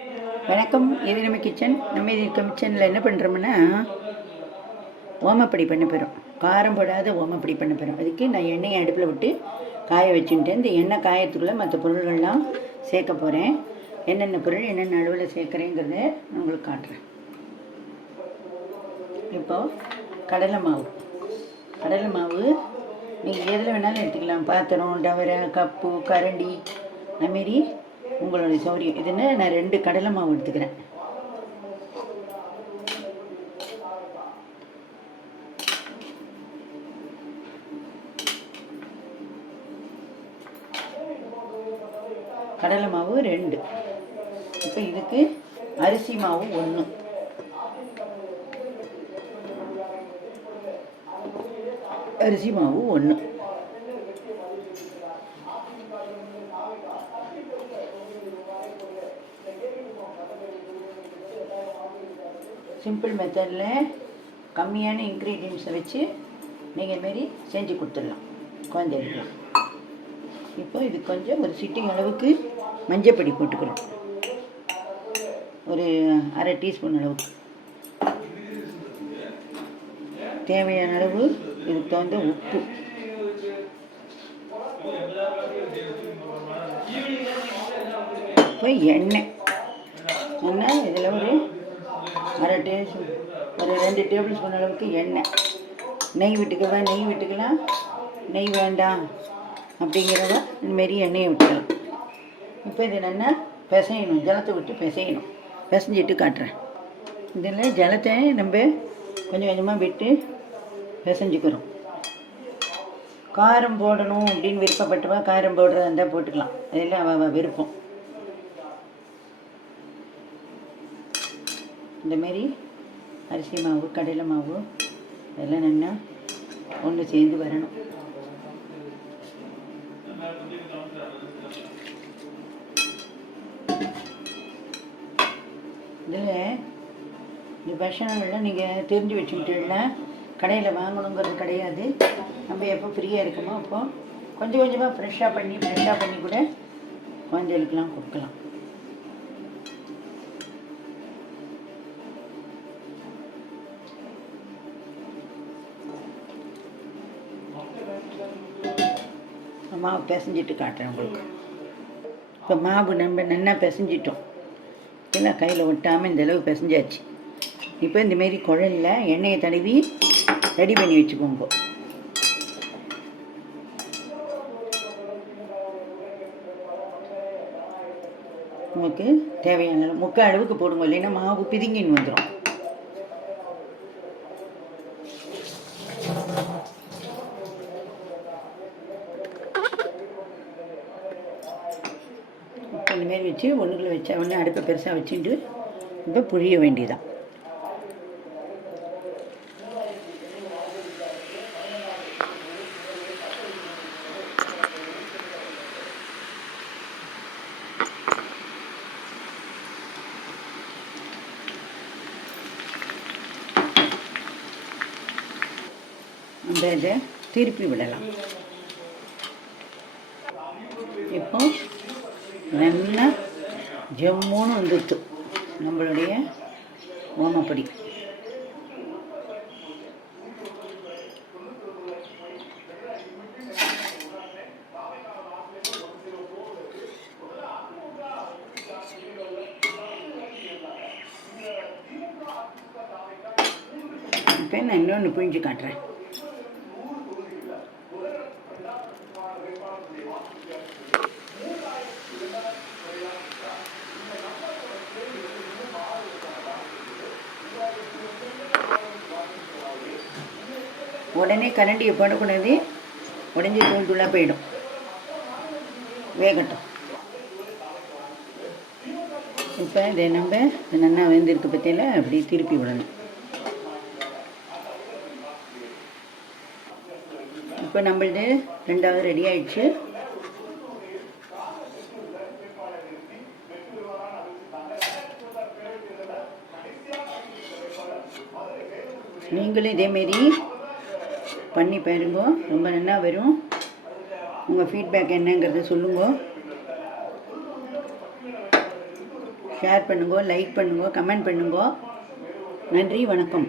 வணக்கம். இது நம்ம கிச்சன். நம்ம இது கிச்சனில் என்ன பண்ணுறோம்னா ஓமப்படி பண்ண போகிறோம். காரம் போடாத ஓமப்படி பண்ண போகிறோம். அதுக்கு நான் எண்ணெயை அடுப்பில் விட்டு காய வச்சுட்டேன். இந்த எண்ணெய் காயத்துக்குள்ளே மற்ற பொருள்கள்லாம் சேர்க்க போகிறேன். என்னென்ன பொருள் என்னென்ன அளவில் சேர்க்குறேங்கிறத நான் உங்களுக்கு காட்டுறேன். இப்போது கடலை மாவு நீங்கள் எதில் வேணாலும் எடுத்துக்கலாம். பாத்திரம், டவரை, கப்பு, கரண்டி, அதுமாரி உங்களுடைய சௌரியம். இதுன்னு நான் 2 கடலை மாவு எடுத்துக்கிறேன். கடலை மாவு 2. இப்போ இதுக்கு அரிசி மாவு 1. அரிசி மாவு 1. சிம்பிள் மெத்தடில் கம்மியான இன்க்ரீடியன்ஸை வச்சு நீங்கள் மாரி செஞ்சு கொடுத்துடலாம் குழந்தைகளுக்கு. இப்போ இது கொஞ்சம் ஒரு சிட்டிங் அளவுக்கு மஞ்சப்பொடி போட்டுக்கிறோம். ஒரு அரை டீஸ்பூன் அளவுக்கு. தேவையான அளவு இதுக்கு தகுந்த உப்பு. இப்போ எண்ணெய் இதில் ஒரு 2 டேபிள் ஸ்பூன் அளவுக்கு எண்ணெய். நெய் விட்டுக்கலாம். நெய் வேண்டாம் அப்படிங்கிறத இந்தமாரி எண்ணெயை விட்டுக்கலாம். இப்போ இது நல்லா பிசையணும். ஜலத்தை விட்டு பிசையணும். பிசைஞ்சிட்டு காட்டுறேன். இதில் ஜலத்தை நம்ம கொஞ்சம் கொஞ்சமாக விட்டு பிசைஞ்சுக்கிறோம். காரம் போடணும் அப்படின்னு விருப்பப்பட்டவா காரம் போடுறதா இருந்தால் போட்டுக்கலாம். அதில் அவள் விருப்பம். இந்தமாரி அரிசி மாவு, கடலை மாவு இதெல்லாம் நல்லா ஒன்று சேர்ந்து வரணும். இதில் இந்த பட்சணங்கள்லாம் நீங்கள் தெரிஞ்சு வச்சுக்கிட்டீங்கன்னா கடையில் வாங்கணுங்கிறது கிடையாது. நம்ம எப்போ ஃப்ரீயாக இருக்குமோ அப்போ கொஞ்சம் கொஞ்சமாக ஃப்ரெஷ்ஷாக பண்ணி கூட குழந்தைகளுக்கெலாம் கொடுக்கலாம். மாவு பிசைஞ்சிட்டு காட்டுறேன் உங்களுக்கு. இப்போ மாவு நம்ம நல்லா பிசைஞ்சிட்டோம். இல்லை கையில் ஒட்டாமல் இந்த அளவு பிசைஞ்சாச்சு. இப்போ இந்தமாரி குழலில் எண்ணெயை தடவி ரெடி பண்ணி வச்சுக்கோங்க. உங்களுக்கு தேவையான அளவு 3/4 அளவுக்கு போடுங்க. இல்லைன்னா மாவு பிதுங்கின்னு வந்துடும். இந்தமாரி வச்சு ஒன்றுக்குள்ள வச்சா ஒன்று அடுப்பை பெருசாக வச்சுட்டு இப்போ புழிய வேண்டியதான். நம்ம இதை திருப்பி விடலாம். இப்போ நல்லா ஜம்முன்னு வந்துடுச்சு நம்மளுடைய ஓமப்பொடி. இப்போ நான் இன்னொன்று புழிஞ்சு காட்டுறேன். உடனே கரண்டியை போடக்கூடாது. உடஞ்சி தூள்தூளாக போயிடும். வேகட்டும். இப்போ இதை நம்ம நல்லா வெந்திருக்கு பற்றியில் அப்படி திருப்பி விடணும். இப்போ நம்மளது 2வது ரெடி ஆயிடுச்சு. நீங்களும் இதேமாரி பண்ணி பாருங்க. ரொம்ப நல்லா வரும். உங்கள் ஃபீட்பேக் என்னங்கிறத சொல்லுங்க. ஷேர் பண்ணுங்க, லைக் பண்ணுங்க, கமெண்ட் பண்ணுங்க. நன்றி, வணக்கம்.